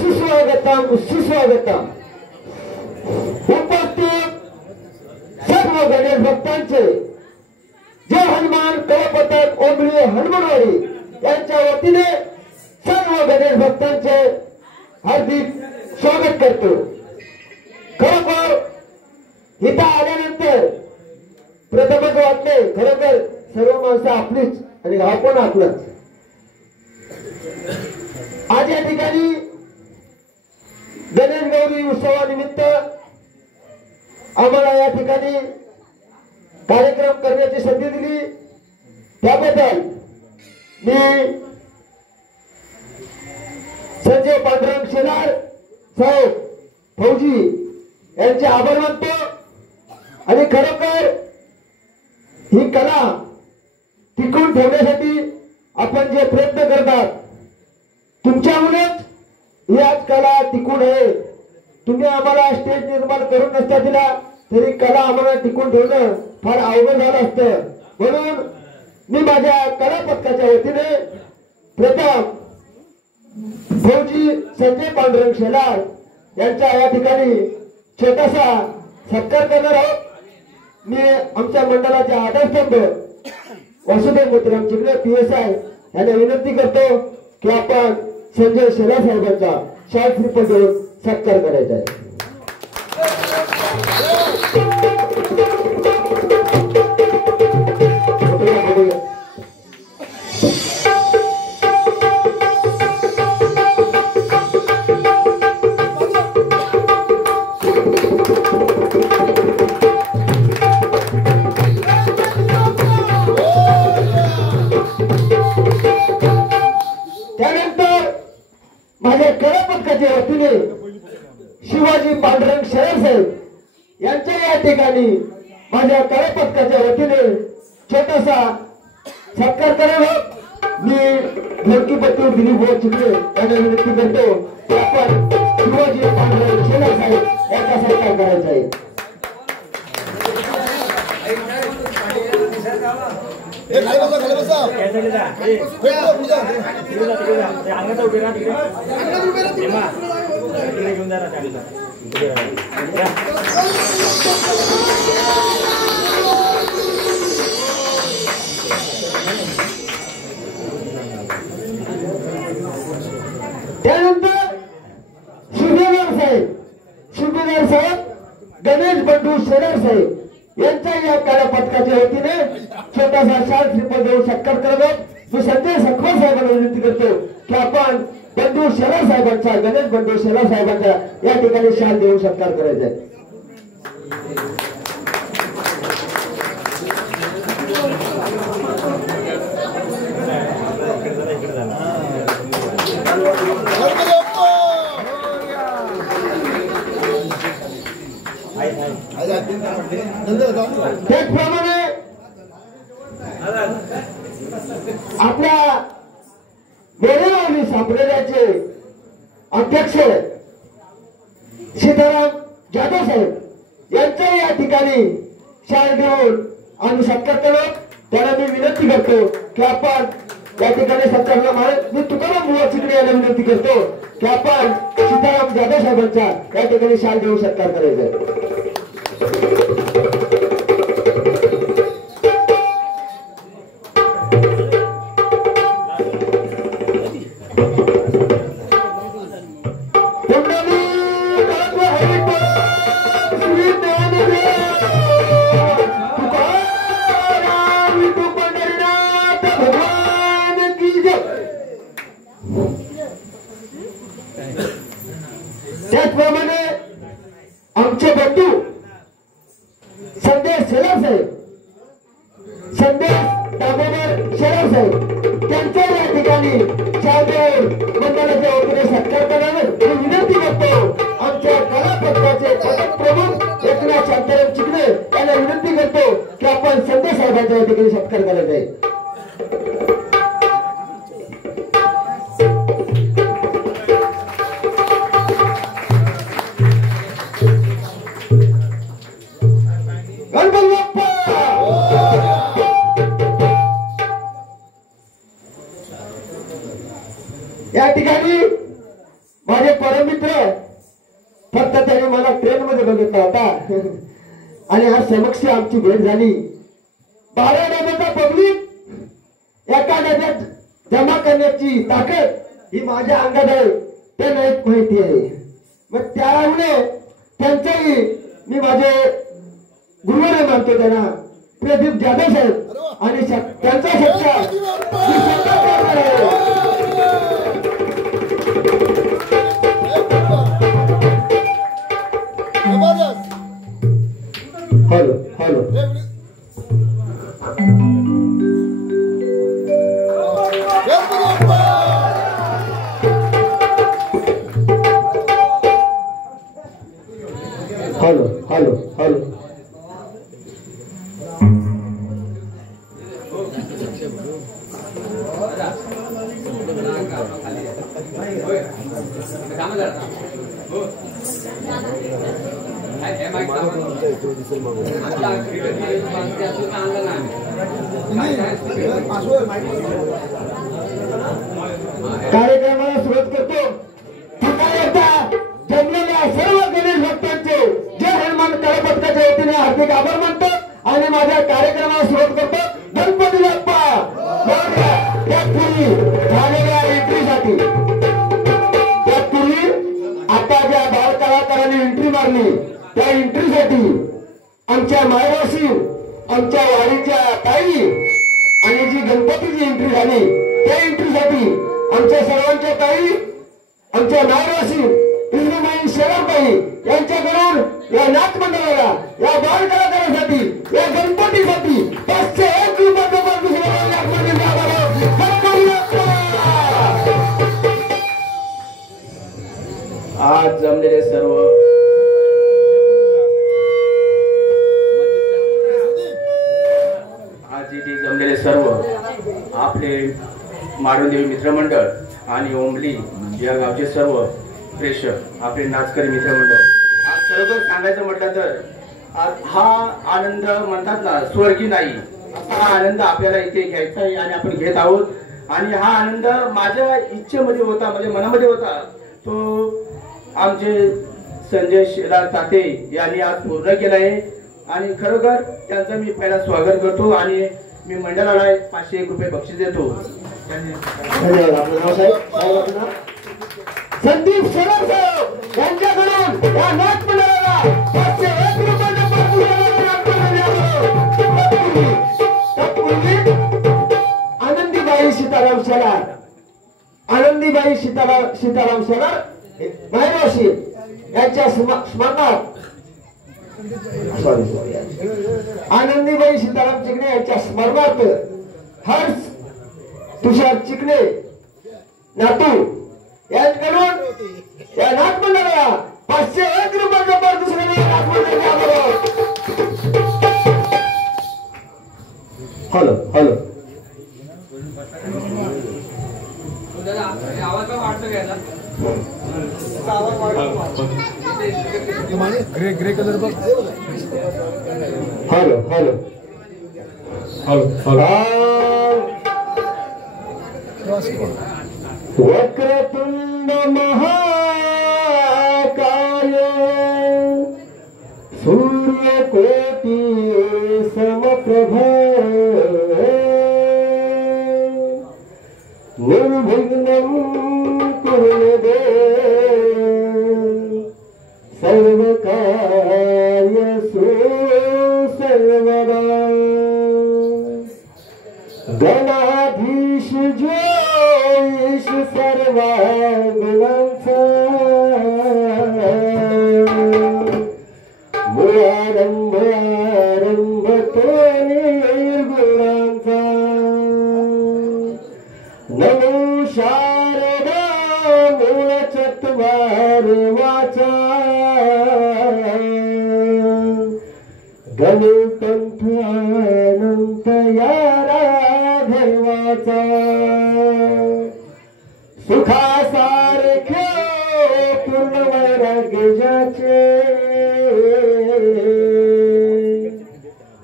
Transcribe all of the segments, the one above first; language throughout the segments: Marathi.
सुस्वागतम उपस्थित सर्व गणेश भक्तांचे जय हनुमान कळपतक ओंबळी हनुमानवाडी यांच्या वतीने सर्व गणेश भक्तांचे हार्दिक स्वागत करतो। खरोखर इथं आल्यानंतर प्रथमच वाटले खरोखर सर्व माणसं आपलीच आणि गाव पण आपलंच। आज या ठिकाणी गणेश गौरी उत्सवानिमित्त आम्हाला या ठिकाणी कार्यक्रम करण्याची संधी दिली त्याबद्दल मी संजय पांडुरंग शेलार साहेब फौजी यांचे आभार मानतो। आणि खरोखर ही कला टिकवून ठेवण्यासाठी आपण जे प्रयत्न करतात तुमच्यामुळेच ही आज कला टिकून आहे। तुम्ही आम्हाला स्टेज निर्माण करून नसता दिला तरी कला आम्हाला टिकून ठेवणं फार अवघड झालं असतं। म्हणून मी माझ्या कला पथकाच्या वतीने प्रथम फौजी संजय पांडुरंग शेलार यांच्या या ठिकाणी छोटासा सत्कार करणार आहोत। मी आमच्या मंडळाचे आधारस्तंभ वासुदेव मोतीराम चिमणे PSI यांना विनंती करतो की आपण संजय शेलार साहेबांचा शॉर्ट फिल्म देऊन सत्कार करायचा आहे। माझ्या कला पथकाच्या वतीने शिवाजी पांडुरंग शेलार साहेब यांच्या या ठिकाणी माझ्या कला पथकाच्या वतीने छोटासा सत्कार करावा। मी लडकीपट्टी दिलीप चिमणे यांना विनंती करतो की आपण शिवाजी पांडुरंग शेलार साहेब यांचा सत्कार करायचा आहे। गणेश बंधू शेलार साहेब यांच्या या कला पथकाच्या वतीने छोटासा शाल श्रीफळ देऊन सत्कार करतो। मी संजय सखवाल साहेबांना विनंती करतो की आपण बंधू शेलार साहेबांचा गणेश बंधू शेलार साहेबांचा या ठिकाणी शाल देऊन सत्कार करायचा आहे। त्याचप्रमाणे आपल्या बेळगावी संप्रदायाचे अध्यक्ष सीताराम जाधव साहेब यांचा या ठिकाणी शाल देऊन आम्ही सत्कार करू। त्याला मी विनंती करतो की आपण या ठिकाणी सत्कारला मी तुकाराम बुवा चिकडे याला विनंती करतो की आपण सीताराम जाधव साहेबांचा या ठिकाणी शाल देऊन सत्कार करायचा आहे। त्याचप्रमाणे आमचे बंधू संदेश शेलार साहेब संदेश दामोदर शेलार साहेब त्यांच्या या ठिकाणी शाल मंडळाच्या वतीने सत्कार करावे ही विनंती करतो। आमच्या कला पथकाचे पथक प्रमुख एकनाथ शांताराम चिकडे यांना विनंती करतो की आपण संदेश साहेबांच्या या ठिकाणी सत्कार करायचा आहे। या ठिकाणी माझे परममित्र फक्त त्याने मला ट्रेन मध्ये बघितला होता आणि आज समक्ष आमची भेट झाली। 12 डब्याचा पब्लिक एका डब्यात जमा करण्याची ताकद ही माझ्या अंगात आहे ते नाही माहिती आहे। मग त्यामुळे त्यांचाही मी माझे गुरुवारे मानतो त्यांना प्रदीप जाधव साहेब आणि त्यांचा सत्कार hello hello hello hello hello कार्यक्रमाला सुरुवात करतो। जमलेल्या सर्व गणेश भक्तांचे जय हनुमान कला पथकाच्या वतीने हार्दिक आभार मानतो आणि माझ्या कार्यक्रमाला सुरुवात करतो। गणपती बाप्पा त्यापूर्वी झालेल्या एंट्रीसाठी आता ज्या बाल कलाकारांनी एंट्री मारली त्या एंट्रीसाठी आमच्या मायवासी आमच्या वाडीच्या ताई आणि जी गणपतीची एंट्री झाली त्या एंट्रीसाठी आमच्या सर्वांच्या ताई आमच्या मायवासी इंद्रमाई शेलारबाई यांच्याकडून या नाच मंडळाला या बाल कलाकारांसाठी या गणपतीसाठी 501 आज जमलेले सर्व जमलेले सर्व आपले मारुदेवी मित्रमंडळ आणि ओंबली या गावचे सर्व प्रेक्षक आपले नाचकरी मित्रमंडळ आज खरोखर सांगायचं म्हटलं तर आज हा आनंद म्हणतात ना स्वर्गी नाही हा आनंद आपल्याला इथे घ्यायचा आहे आणि आपण घेत आहोत आणि हा आनंद माझ्या इच्छेमध्ये होता माझ्या मनामध्ये होता तो आमचे संजय शेलार ताते यांनी आज पूर्ण केला आहे आणि खरोखर त्यांचं मी पहिला स्वागत करतो आणि मी मंडळाला 501 रुपये बक्षीस देतो। संदीप शेलार साहेब यांच्याकडून या नाच मंडळाला 501 सीताराम शेलार माहेरवाशी यांच्या स्मरणार्थ सॉरी आनंदीबाई सीताराम चिकणे यांच्या स्मरणार्थ हर्ष तुषार चिकणे नातू यांच्याकडून या नाथ मंडळाला 501 रुपयाचा पारितोषिक नाथ मंडळाला hello hello grey grey colour बघ हॅलो हॅलो हॅलो वक्रतुंड महाकाय सूर्यकोटि समप्रभ निर्विघ्नं कुरु मे सर्वकार्येषु सर्वदा गणाधीश जोईश सर्वा गुणांचा मुळारंभ आरंभ तो निर्गुणांचा नमो शारदा मूळ चत्वार वाचा गणपंथ अनंत या राघवाचा सुखासारखे पूर्ण वैराग्याचे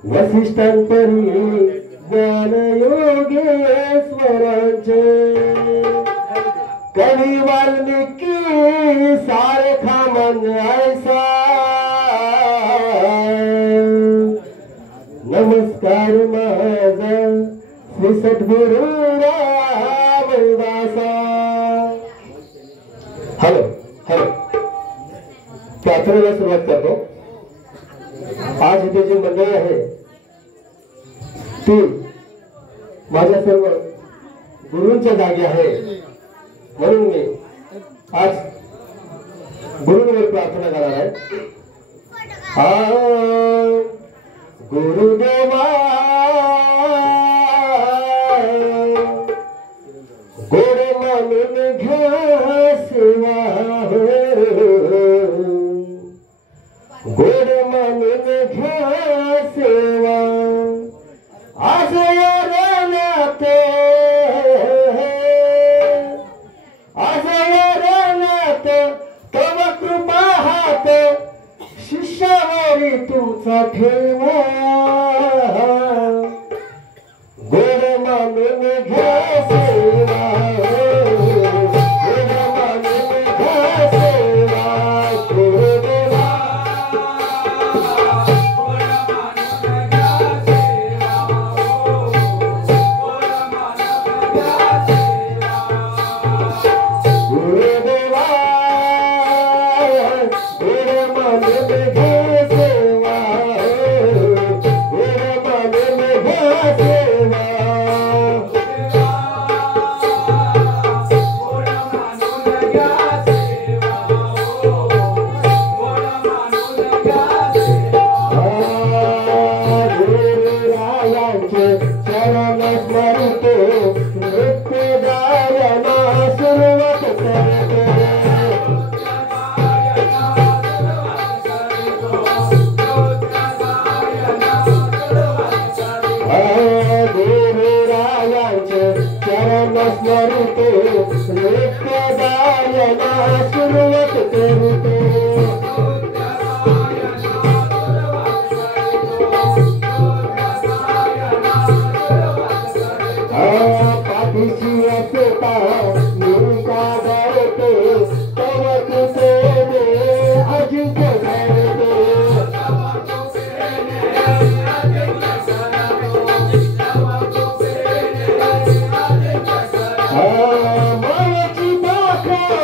वसिष्ठांपरी ज्ञान योगेश्वरांचे कवी वाल्मिकी सारखा मन ऐसा नमस्कार माझा श्री सद्गुरु रामदासा हॅलो हॅलो प्रार्थनेला सुरुवात करतो आज इथे जी मंडळी आहे ती माझ्या सर्व गुरूंच्या जागी आहे म्हणून मी आज गुरूंवर प्रार्थना करणार आहे गुरुदेवा गोड मानून घ्या सेवा गोड मानून घ्या सेवा आज या रानात आज या रानात तव कृपा हात शिष्यावरी तुमचा ठेवा गोड मानून घ्या सेवा गोड मानून घ्या सेवा गुरुदेवा गुरुदेवा गोड मानून घ्या सेवा गोड मानून घ्या सेवा गुरुरायांचे चरण स्मरतो नृत्य गायना सुरुवात करतो गुरुरायांचे चरण स्मरतो नृत्य गायना सुरुवात करतो पाठीशी असता मी का गायते तव तुझे अजिंक्य गायते मायाची दाखव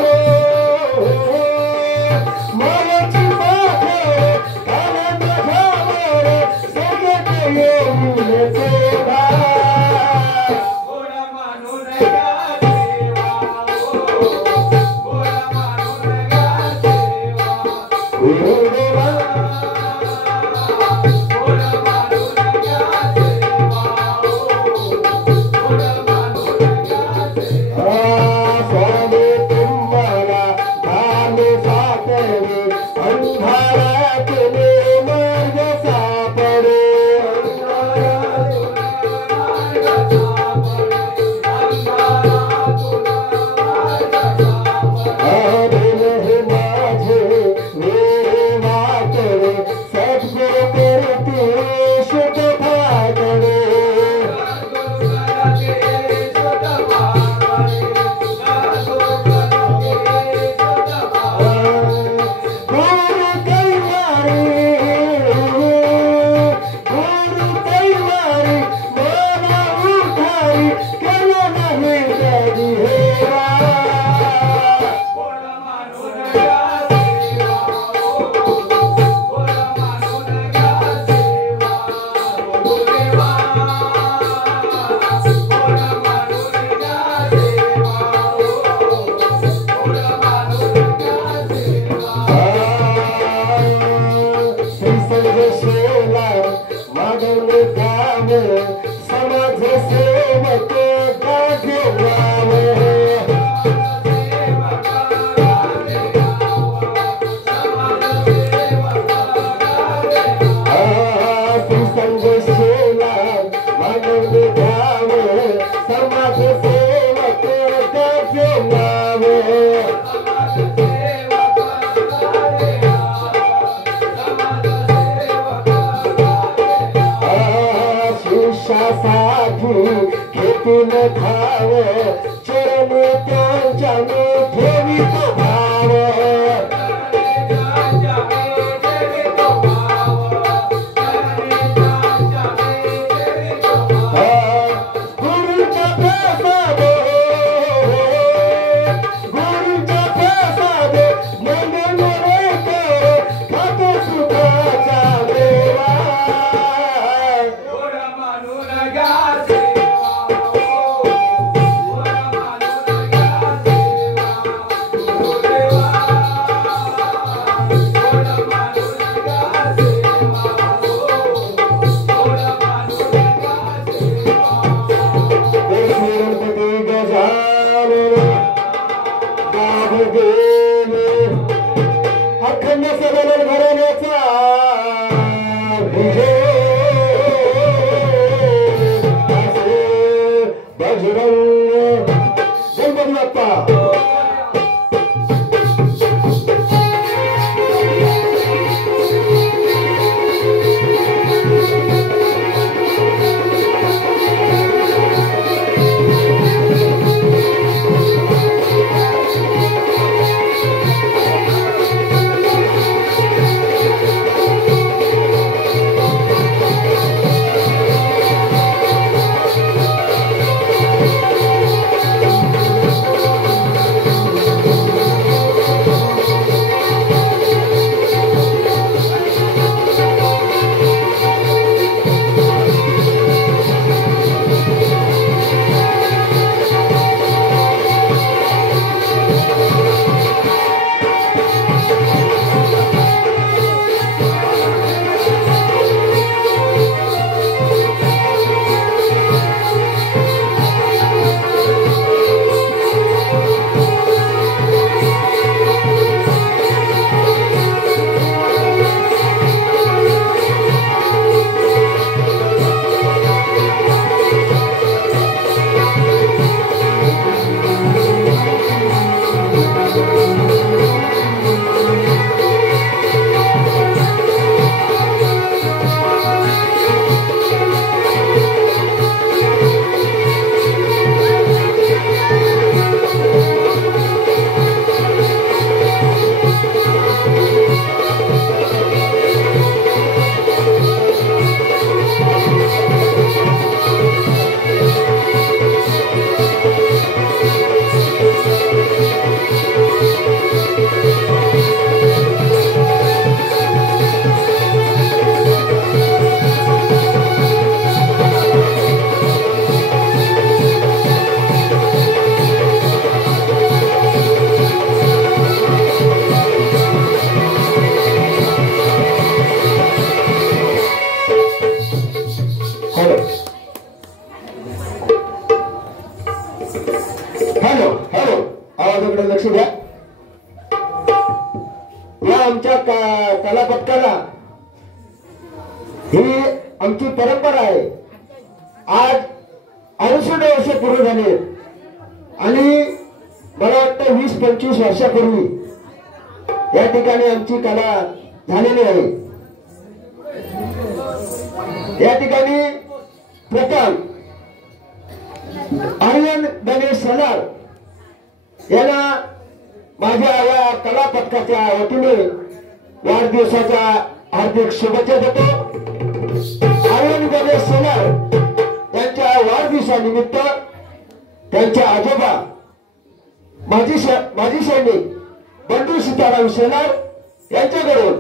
पथकाला ही आमची परंपरा आहे. आज 68 वर्ष पूर्ण झाले आणि मला वाटतं 20-25 वर्षापूर्वी या ठिकाणी आमची कला झालेली आहे. या ठिकाणी प्रथम आर्यन गणेश सलार यांना माझ्या या कला पथकाच्या वतीने वाढदिवसाच्या हार्दिक शुभेच्छा देतो. आर्यन गणेश सलार यांच्या वाढदिवसानिमित्त त्यांच्या आजोबा माजी सैनिक बंडू सीताराम शेलार यांच्याकडून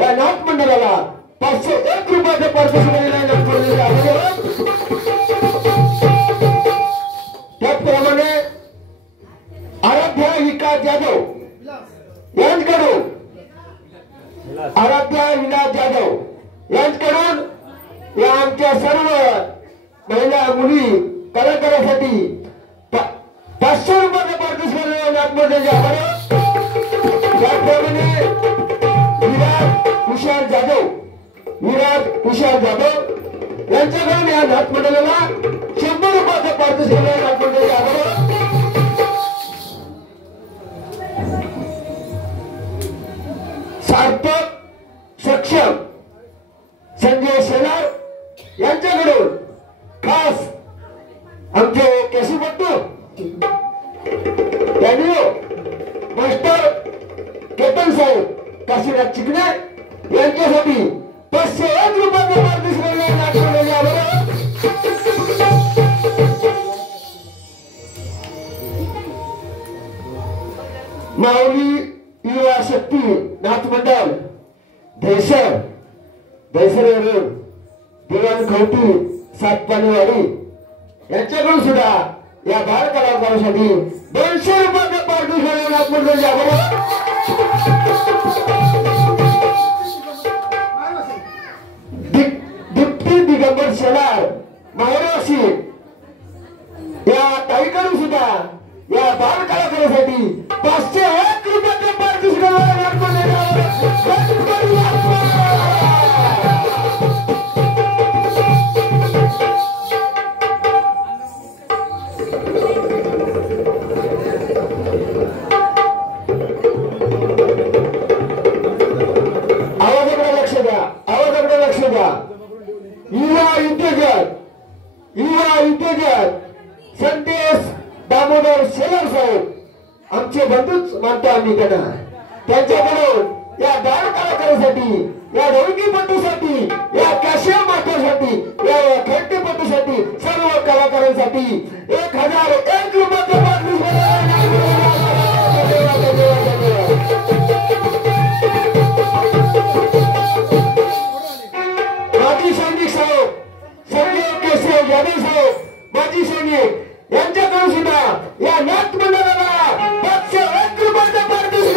या नाथ मंडळाला 501 रुपयाचे पारितोषिक. त्याचप्रमाणे आराध्या विकास जाधव यांच्याकडून या आमच्या सर्व महिला मुली कलाकारांसाठी 500 रुपयाचे पारितोषिक नाथ मंडळाचे आभार. त्याचप्रमाणे विराट तुषार जाधव यांच्याकडून या नाथ मंडळाला 100 रुपयाचे पारितोषिक नाथ मंडळाचे आभार. सार्थक सक्षम संजय शेलार यांच्याकडून खास आमचे केशवपट्टू मास्टर केतन साहेब काशीनाथ चिकणे यांच्यासाठी 501 रुपयाचे पारितोषिक. माऊली युवा शक्ती नाथ मंडळ दहिसरवरून दिवाण खवटी सातपाणीवाडी यांच्याकडून सुद्धा या बाल कलाकारांसाठी 200 रुपयाचे पारितोषिक नाथ मंडळाचे आभार. दीप्ती दिगंबर शेलार माहेरवासी या ताईकडून सुद्धा या बाल कलाकारांसाठी 501 रुपयाचे पारितोषिक नाथ मंडळाचे आभार. आवाजाकडे लक्ष द्या. युवा उद्योजक संदेश दामोदर शेलार साहेब आमचे बंधूच मानतो आम्ही त्यांना. त्यांच्याकडून या बाल कलाकारांसाठी, या ढोलकीपटूसाठी, या कॅशियर मास्टरसाठी, या खेळतेपटूसाठी, सर्व कलाकारांसाठी 1001 रुपयाचे माजी सैनिक साहेब संजय केशव यादव साहेब माजी सैनिक यांच्याकडून सुद्धा या नाथ मंडळाला 501 रुपयाचे पारितोषिक.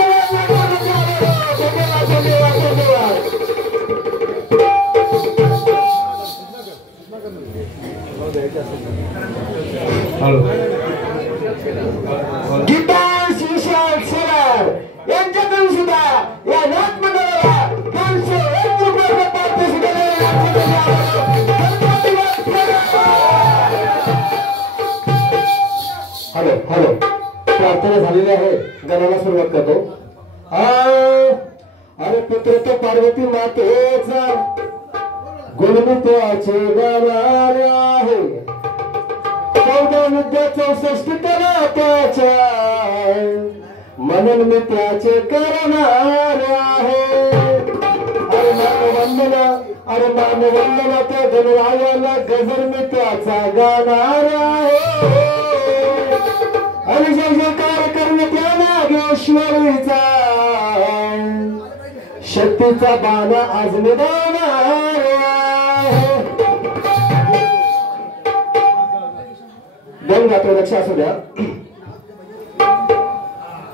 गीतांश विशाल शेलार यांच्याकडून सुद्धा या नाथ मंडळाला 501 रुपयाचे पारितोषिक. हॅलो प्रार्थना झालेली आहे. गाण्याला सुरुवात करतो. अरे पुत्र तो पार्वती मातेचा गुणमित्याचे गाणारे आहे. 14 विद्या 64 कला त्याच्या मनन मित्राचे करणारे आहे. अरे मानवंदना त्या धनुरायाला गजर मित्राचा गाणारा आहे. आणि जयकार करणे त्या नागेश्वरीचा शक्तीचा बाणा आज निभावणार. दोन गात्र लक्ष असू द्या.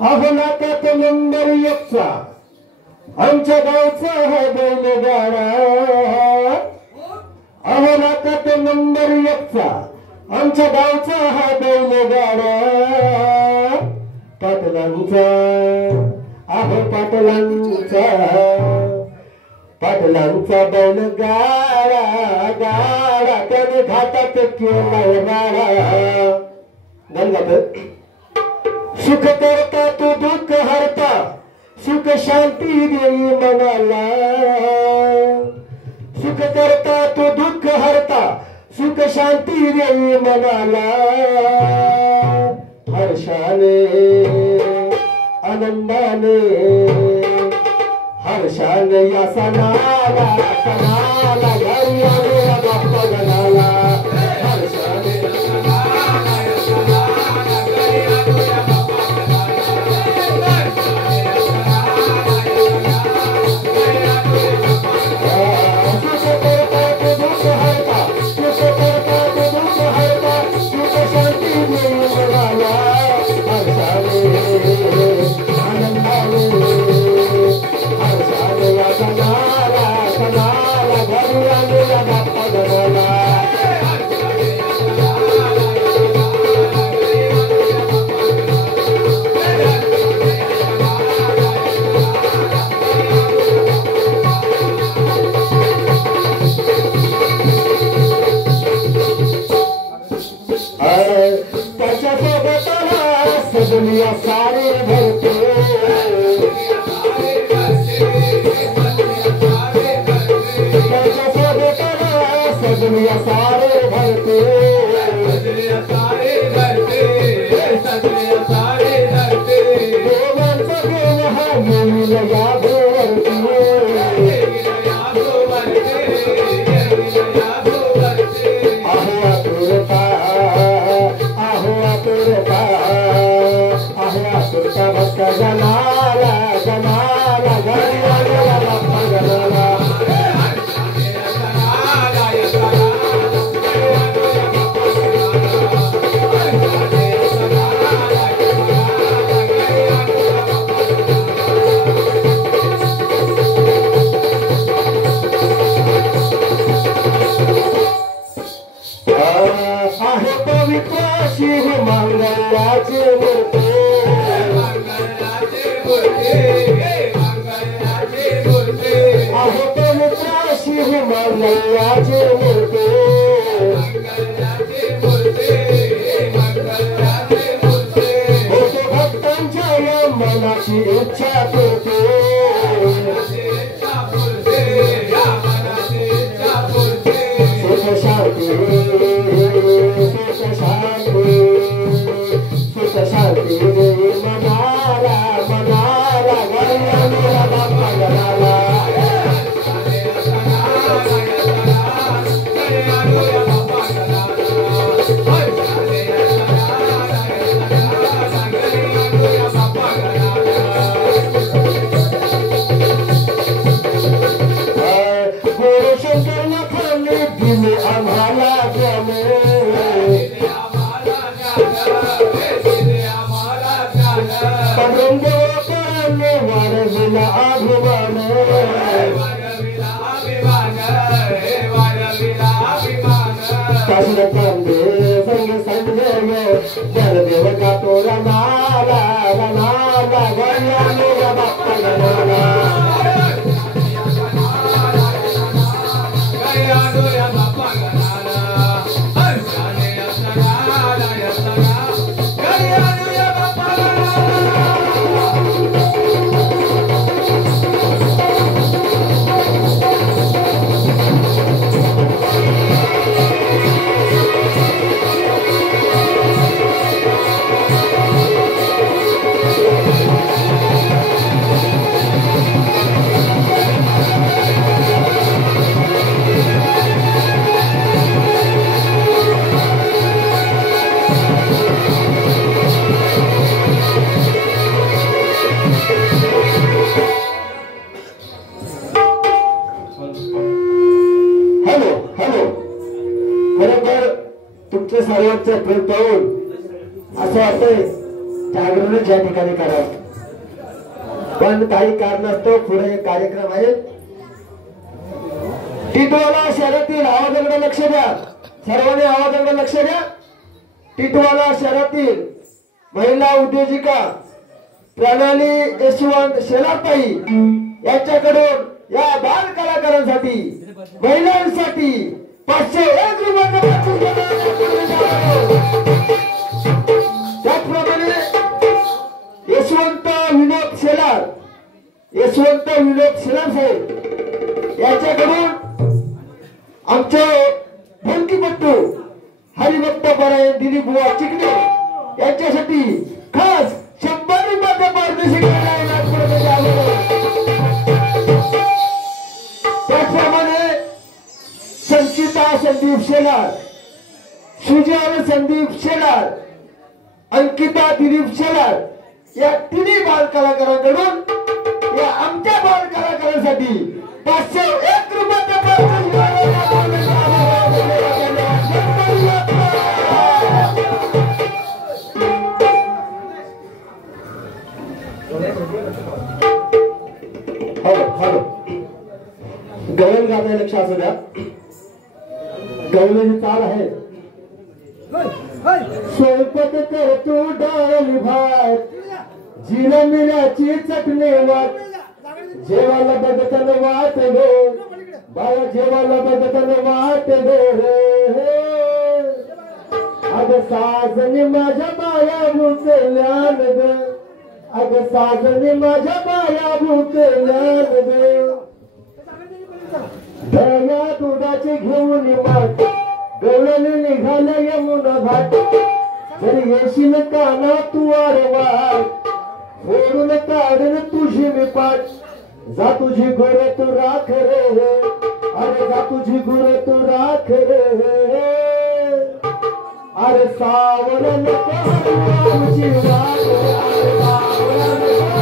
अहनाथात नंबर 1चा आमच्या गावचा हा बैलगाडा. अहनाथात नंबर 1चा आमच्या गावचा हा बैलगाडा. पाटलांचा आहे पाटलांचा पाटलांचा बैल गाडा गाडा त्याने घाटात केलाय राडा. गाणं गात. सुख करता तो दुःख हरता सुख शांती देई मनाला. सुख करता तो दुःख हरता सुख शांती देई मनाला. हर्षाने आनंदाने हर्षाने या सणाला सणाला घरी आलेला बाप्पा गणाला. हर्षाने दुनिया सारे भरते दुनिया सारे भरते जनाला जनाला घरी आलेला बाप्पा गणाला. आहे पवित्र शिव मंगलाचे मूर्ती. आहे पवित्र शिव मंगलाचे मूर्ती. होते भक्तांच्या या मनाची इच्छा करते. सुख शांती सुख शांती सुख शांती देई मनाला मनाला घरी आलेला बाप्पा गणाला. शंकरला खाणे दिले आम्हाला जमे. पांडुरंगाने वाढविला अभिमान. काशीला कांदे संग संजय जलदेव गातो रनाला रनाला घरी आलेला बाप्पा गणाला. तुमच्या सर्वांचा प्रयत्न होऊन असं वाटतंय जागरणच या ठिकाणी करावं. पण काही कारणास्तव पुढे एक कार्यक्रम आहे. टिटवाला शहरातील आवाजाकडे लक्ष द्या. सर्वांनी आवाजाकडे लक्ष द्या. टिटवाला शहरातील महिला उद्योजिका प्रणाली यशवंत शेलारताई यांच्याकडून या बाल कला कलाकारांसाठी महिलांसाठी 501 रुपयाचा बक्षीस त्याचप्रमाणे यशवंत विनोद शेलार साहेब यांच्याकडून आमचे ढोलकीपट्टू हरिभक्त परायण दिलीप बुवा चिकणे यांच्यासाठी खास 100 रुपयाचा पारितोषिक त्याचप्रमाणे संचिता संदीप शेलार, सुजल संदीप शेलार, अंकिता दिलीप शेलार या तिन्ही बाल कलाकारांकडून या आमच्या बाल कलाकारांसाठी 501 रुपयाचा गवळ गाणे लक्ष असू द्या. गवळीची चाल आहे. स्वयंपाक कर तू डाळ भात जिरा मिराची चटणी वाट जेवायला बघताना वाट गो बाळा जेवायला बघताना वाट गो अग साजनी माझ्या माया भूकल्यान ग अग साजनी माझ्या माया भूकल्यान ग दया दुधाची घेऊन माठ गवळणी निघाला यमुना घाट जरी येशील काना तू आरवाट फोडून काढून तुझी मी पाठ जा तुझी गुर तू राख रे अरे जा तुझी गुर तू राख रे अरे सावरण आमची वाट अरे सावरण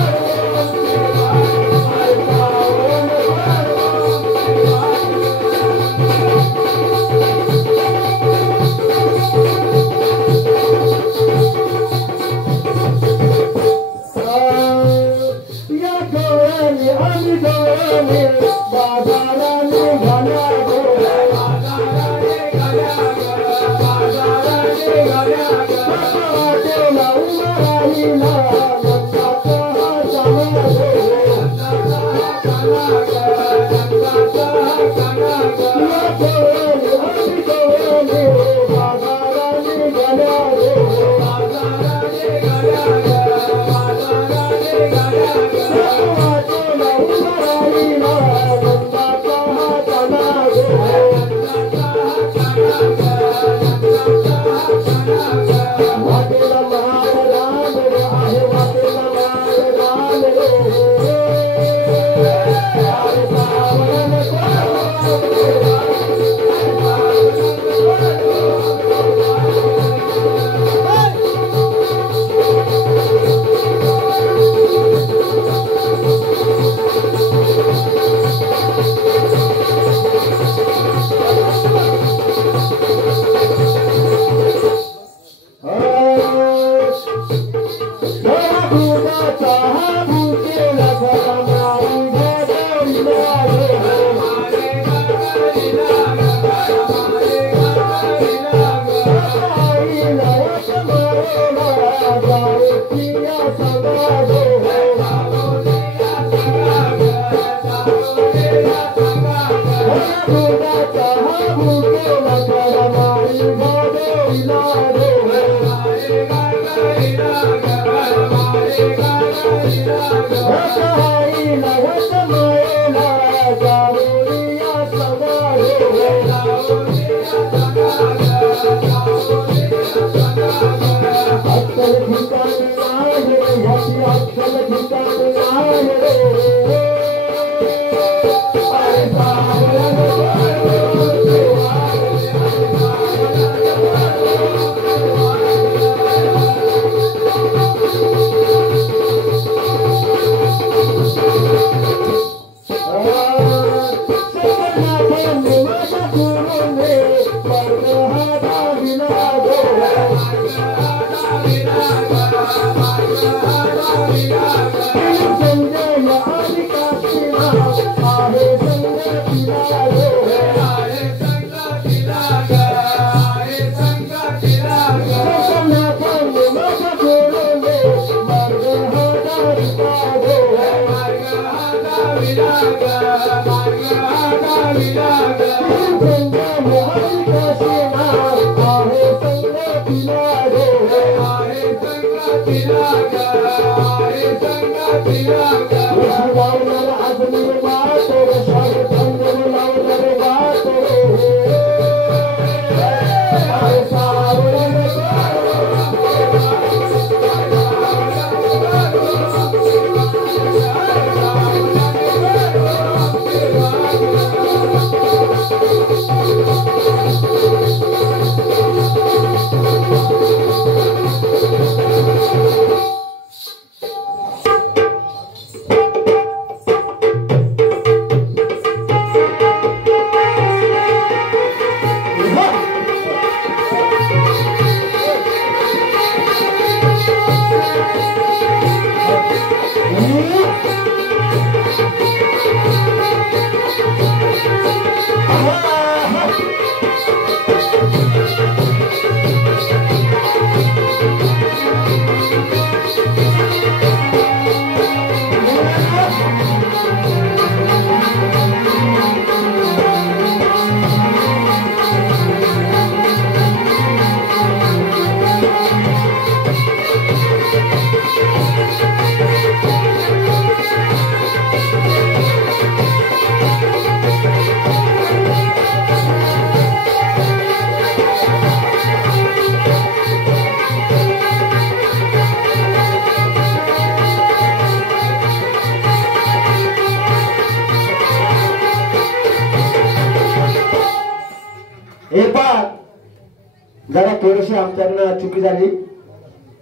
जरा थोडीशी आमच्याकडनं चुकी झाली.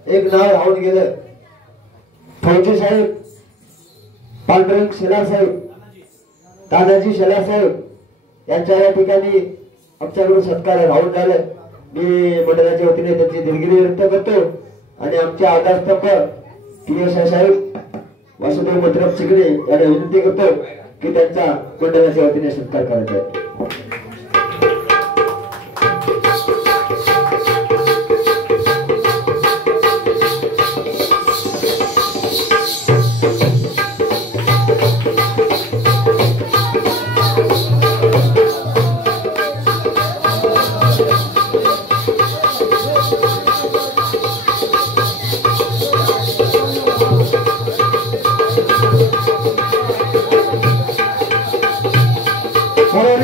एक नाव राहून गेलं. फौजी साहेब, पांडुरंग शेलार साहेब, दादाजी शेलार साहेब यांच्या या ठिकाणी आमच्याकडून सत्कार राहून झालं. मी मंडळाच्या वतीने त्यांची दिलगिरी व्यक्त करतो आणि आमचे आधारस्तंभ PSI साहेब वासुदेव मंत्रप चिकणे यांना विनंती करतो की त्यांचा मंडळाच्या वतीने सत्कार करायचा आहे.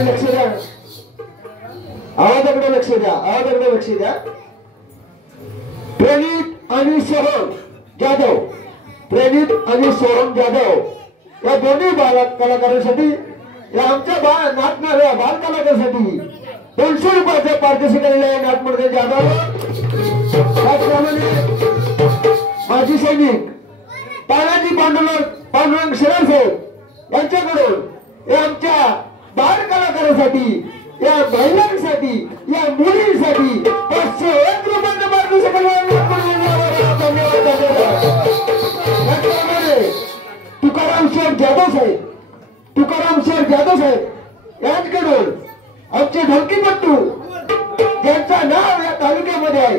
लक्ष द्या, आवाजाकडे लक्ष द्या, आवाजाकडे लक्ष द्या. प्रणित आणि सोहम जाधव, प्रणित आणि सोहम जाधव या दोन्ही बाल कलाकारांसाठी, या आमच्या नाटणाऱ्या बाल कलाकारांसाठी 200 रुपयाचे पारितोषिक आलेले नाटमध्ये जाधव. त्याचप्रमाणे माजी सैनिक तानाजी पांडुरंग शेलार साहेब यांच्याकडून हे आमच्या बाल कलाकारांसाठी, या महिलांसाठी, या मुलींसाठी 501 रुपयांचे पारितोषिक तुकाराम शेठ जाधव साहेब यांच्याकडून आमचे ढोलकीपट्टू ज्यांचं नाव या तालुक्यामध्ये आहे,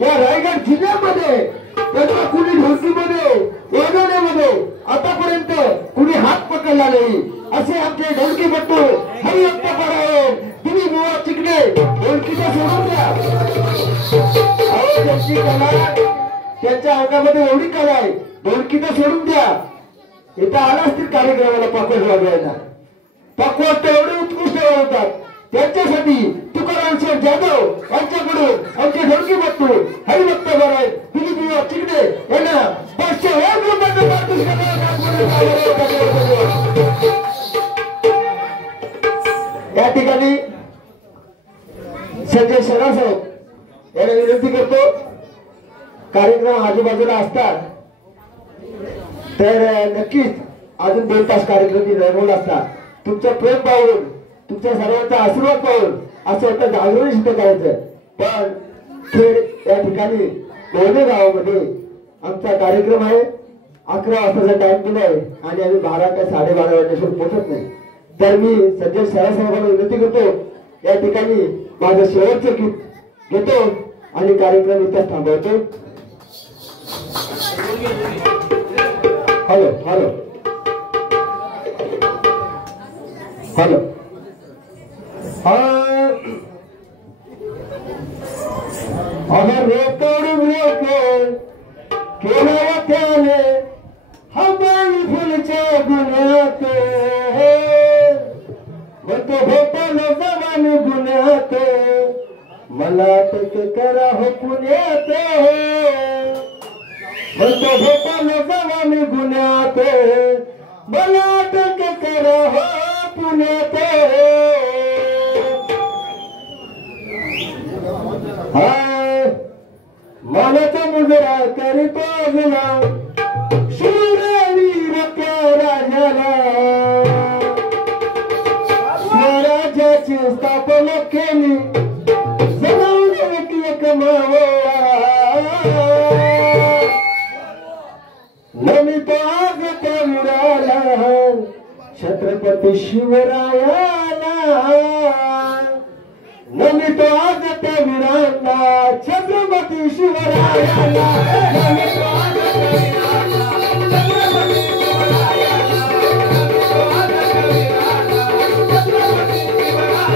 या रायगड जिल्ह्यामध्ये, त्यांना कुणी ढोलकीमध्ये वाजवण्यामध्ये आतापर्यंत कुणी हात पकडला नाही, असे आमचे ढोलकीपट्टू हरिभक्त परायण तुम्ही बुवा चिकणे ढोलकीचा सोडून द्या. त्यांची कला, त्यांच्या अंगामध्ये एवढी कला आहे, ढोलकीचा सोडून द्या. इथं आला असतील कार्यक्रमाला पाकवट वाजवायला, पाकवट एवढे उत्कृष्ट वाजवतात. त्यांच्यासाठी तुकाराम शेठ जाधव यांच्याकडून आमचे ढोलकीपट्टू हरिभक्त परायण तुम्ही बुवा चिकणे यांना 501 रुपयांचे पारितोषिक. या ठिकाणी संजय शेलार साहेब यांना विनंती करतो, कार्यक्रम आजूबाजूला असतात तर नक्कीच अजून 2 तास कार्यक्रम रंगवला असता. तुमचं प्रेम पाहून, तुमच्या सर्वांचा आशीर्वाद पाहून असं वाटतं जागरण सिद्ध करायचं. पण खेड या ठिकाणी दोन्ही गावामध्ये आमचा कार्यक्रम आहे. 11 वाजताचा टाइम दिलाय आणि आम्ही 12 ते 12:30 वाजेपर्यंत पोहोचत नाही. तर मी संजय शेलार साहेबांना विनंती करतो, या ठिकाणी माझं शेवटचं गीत घेतो आणि कार्यक्रम इथं थांबवतो. हॅलो हॅलो हॅलो अगर रोकड केला त्याने हवाई फुलच्या गुन्ह्यात म्हणतो भोपाल जवान गुन्ह्यात मला अटक करा हो पुण्यात म्हणतो भोपाल जवान गुन्ह्यात मला अटक करा हो पुण्यात मानाचा मुजरा करीतो जुना शूरवीर त्या राजाला स्वराज्याची स्थापना केली जगावून एक मावळा नमितो आज त्या वीराला छत्रपती शिवरायाला नमितो आज त्या वीरांना छत्रपती शिवरायाला नमितो आज त्या वीरांना छत्रपती शिवरायाला नमितो आज त्या वीरांना छत्रपती शिवरायाला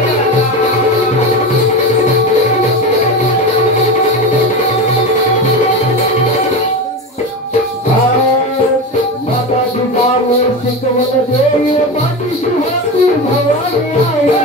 माता जिजाऊ शिकवण देई पाठीशी होती भवानी आहे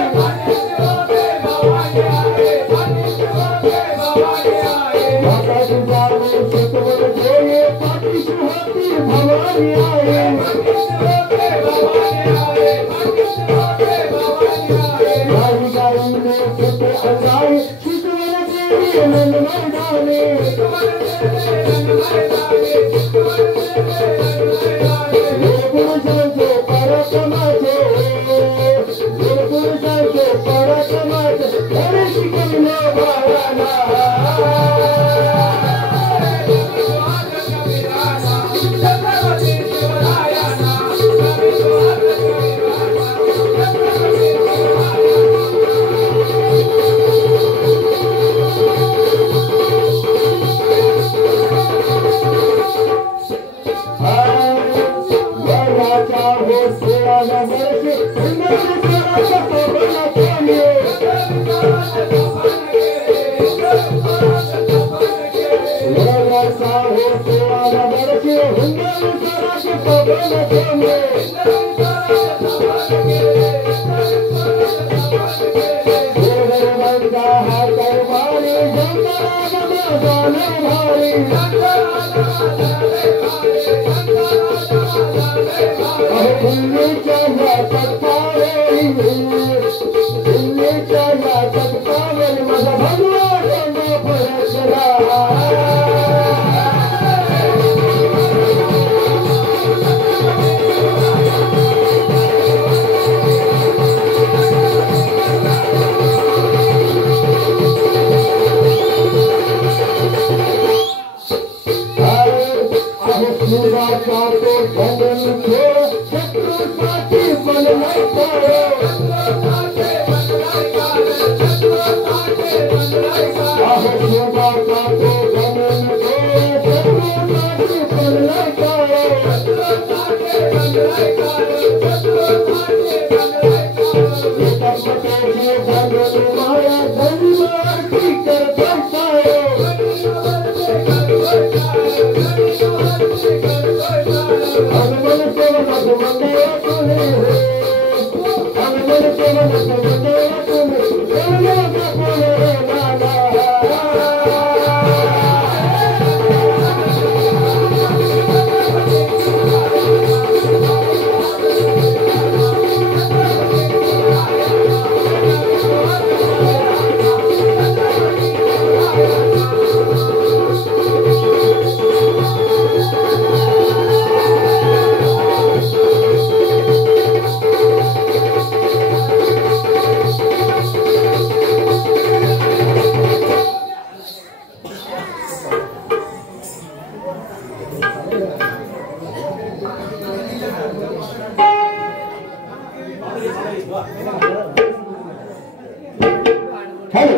हेलो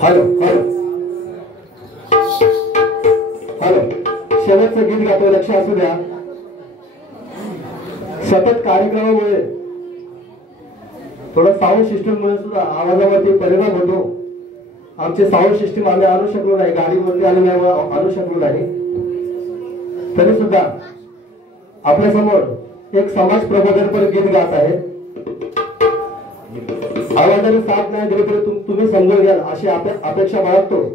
हेलो हेलो हेलो शेवटचं गीत गातो, लक्ष असू द्या. सतत कार्यक्रमामुळे थोडं साऊंड सिस्टम मुळे सुद्धा आवाजावरती परिणाम होतो. आमचे साऊंड सिस्टम आम्ही आणू शकलो नाही, गाडीवरती आल्यामुळे आणू शकलो नाही. तरी सुद्धा आपल्या समोर एक समाज प्रबोधनपर गीत गात आहे. आवाजाने साथ नाही दिली तरी तुम्ही समजून घ्याल अशी अपेक्षा बाळगतो.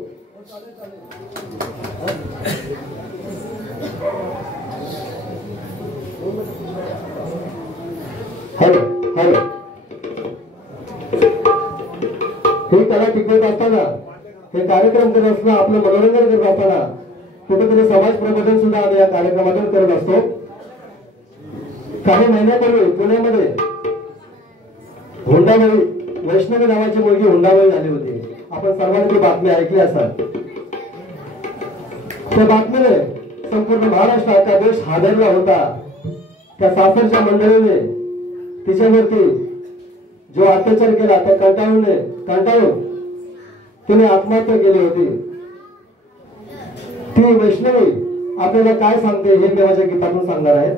Hello hello. हे कला टिकवत असताना, हे कार्यक्रम करत असताना, आपलं मनोरंजन करत असताना कुठेतरी समाज प्रबोधन सुद्धा आम्ही या कार्यक्रमातून करत असतो. काही महिन्यापूर्वी पुण्यामध्ये हुंडाबळी, वैष्णवी नावाची मुलगी हुंडाबळी झाली होती. आपण सर्वांनी ती बातमी ऐकली असाल. त्या बातमीने संपूर्ण महाराष्ट्र, अख्खा देश हादरला होता. त्या सासरच्या मंडळीने तिच्यावरती जो अत्याचार केला त्या कंटाळून तिने आत्महत्या केली होती. ती वैष्णवी आपल्याला काय सांगते हे मी माझ्या गीतातून सांगणार आहे.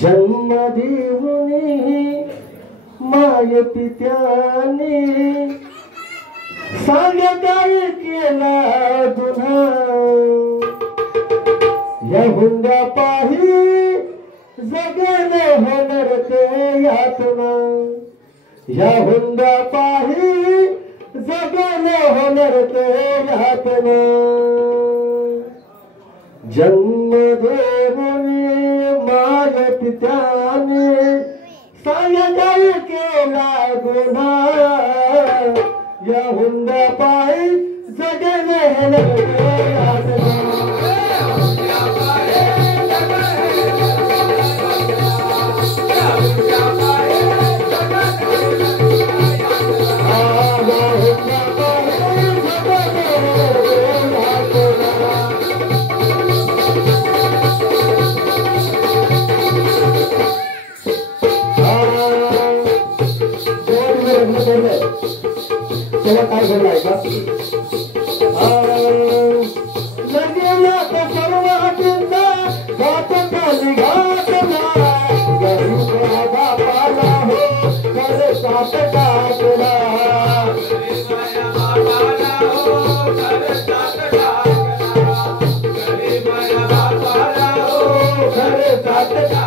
जन्म देऊनी माय पित्याने सांगताय केला गुन्हा. या हुंडा पाही जगले होणार ते यातना. या हुंडा पाही जगले होणार ते यातना. जन्म देऊनी माय पित्याने सांगताय केला गुन्हा. या हुंडा पायी जगले होणार ते यातना. तेव्हा काय घडलं आहे का? लगेला तर सर्वांचा घात खाली घातला. गरीब बापाला हो करे साथ टाकला. करे साथ टाकला.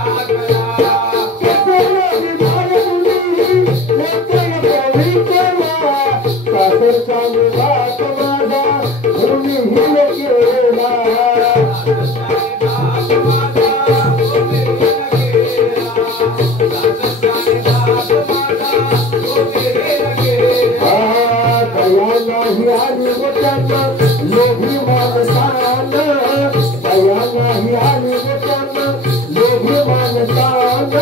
लोभी मानसान दया नाही आली लोभी मानसान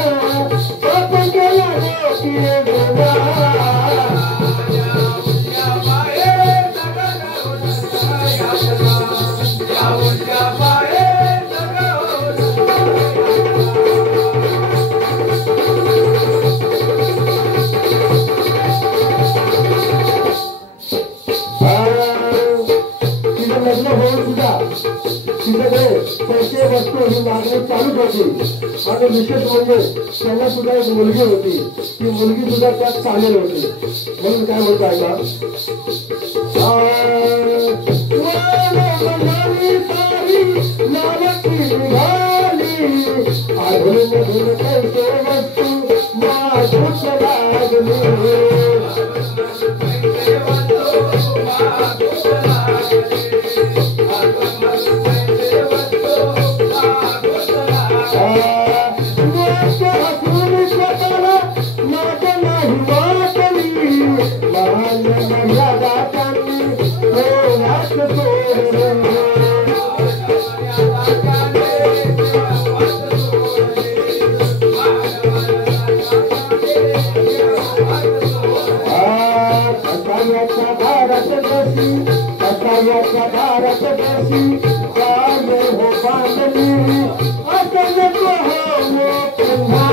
पाप केला लोकी गुन्हा. पैसे वस्तू ही मागणी चालूच होती. आणि विशेष म्हणजे त्यांना सुद्धा एक मुलगी होती. ती मुलगी सुद्धा त्यात सामील होती. म्हणून काय म्हणतो ऐका. आधुनिक पैसे वस्तू मागूच लागली. सकाळच्या दारात बसी काय हो बांधली आता नको हो पुन्हा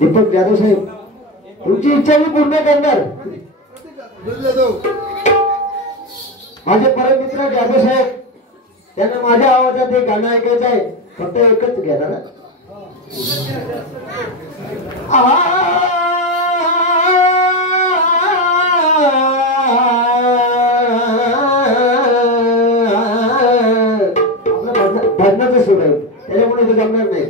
दीपक जाधव साहेब तुमची इच्छा मी पूर्ण करणार माझे परम मित्र जाधव साहेब त्यांना माझ्या आवाजात एक गाणं ऐकायचं आहे फक्त एकच घेणार भजनाचं सूर आहे त्याच्यामुळे ते जमणार नाही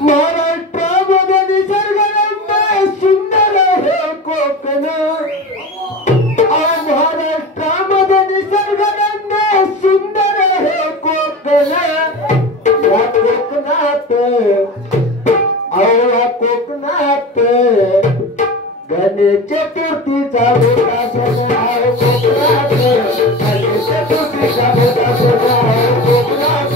महाराष्ट्रामध्ये निसर्गरम्य सुंदर हे कोकण महाराष्ट्रामध्ये निसर्गरम्य सुंदर हे कोकण या कोकणात या कोकणात गणेश चतुर्थीचा मोठा सण आहे कोकणात गणेश चतुर्थीचा मोठा सण आहे कोकणात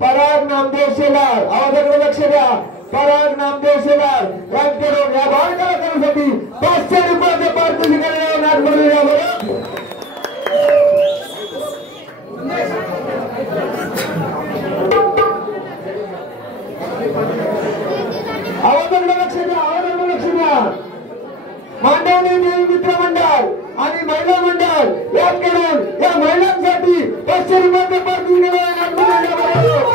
पराग नामदेव शेलार आवाजाकडे लक्ष द्या पराग नामदेव शेलार राजकडून या भाव कलाकारांसाठी 500 रुपयाचे पारितोषिक नाटमध्ये यावं आवाजाकडे लक्ष द्या आवाजाकडे लक्ष द्या मांडवली देवी मित्र मंडळ आणि महिला मंडळ याकडून या महिलांसाठी 500 रुपयाचे पारितोषिक नाटमध्ये यावं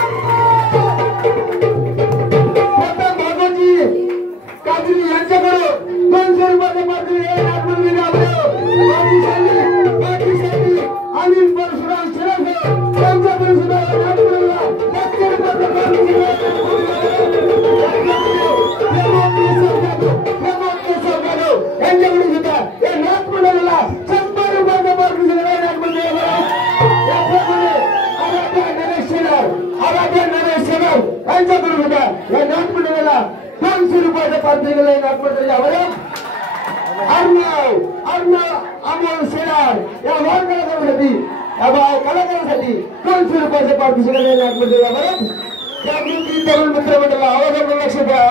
मंडळाला 200 रुपयाचं पारितोषिक आहे नागपूरच्या अर्णव अमोल शेलार या वार कलाकारांसाठी या कलाकारांसाठी 200 रुपयाचं पारितोषिक आहे नागपूरच्या जागृती तरुण मित्र मंडळाला आवाज लक्ष द्या.